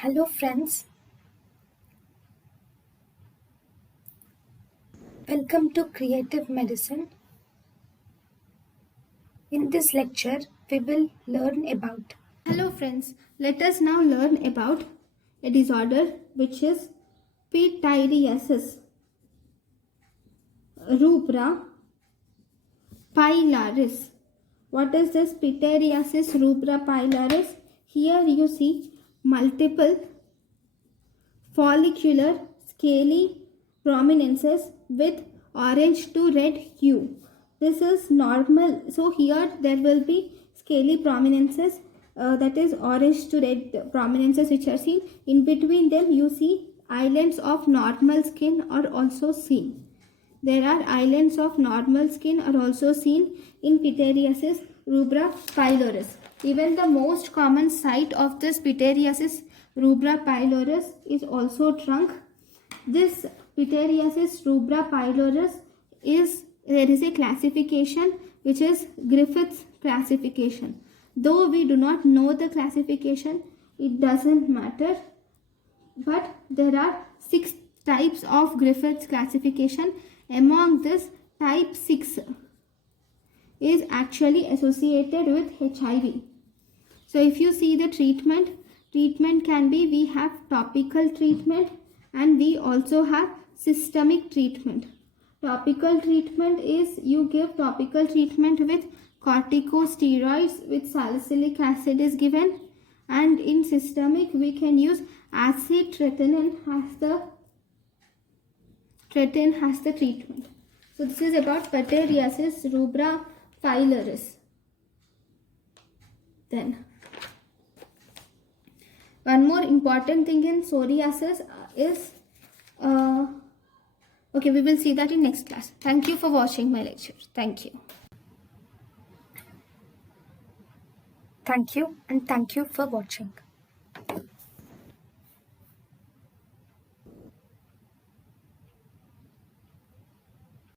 Hello friends, welcome to Creative Medicine. In this lecture, we will learn about. Hello friends, let us now learn about a disorder which is pyteriasis rubra pilaris. What is this pyteriasis rubra pilaris? Here you see multiple follicular scaly prominences with orange to red hue. This is normal. So here there will be scaly prominences, that is orange to red prominences which are seen. In between them you see islands of normal skin are also seen. There are islands of normal skin are also seen in pyteriasis rubra pilaris. Even the most common site of this pyteriasis rubra pilaris is also trunk. This pyteriasis rubra pilaris there is a classification which is Griffith's classification. Though we do not know the classification, it doesn't matter. But there are 6 types of Griffith's classification. Among this, type 6 is actually associated with HIV. So if you see the treatment can be, we have topical treatment and we also have systemic treatment. Topical treatment is you give topical treatment with corticosteroids with salicylic acid is given, and in systemic we can use acid tretinoin has the treatment. So this is about pyteriasis rubra pilaris. Then one more important thing in psoriasis is okay, we will see that in next class. Thank you for watching my lecture. Thank you. Thank you and thank you for watching.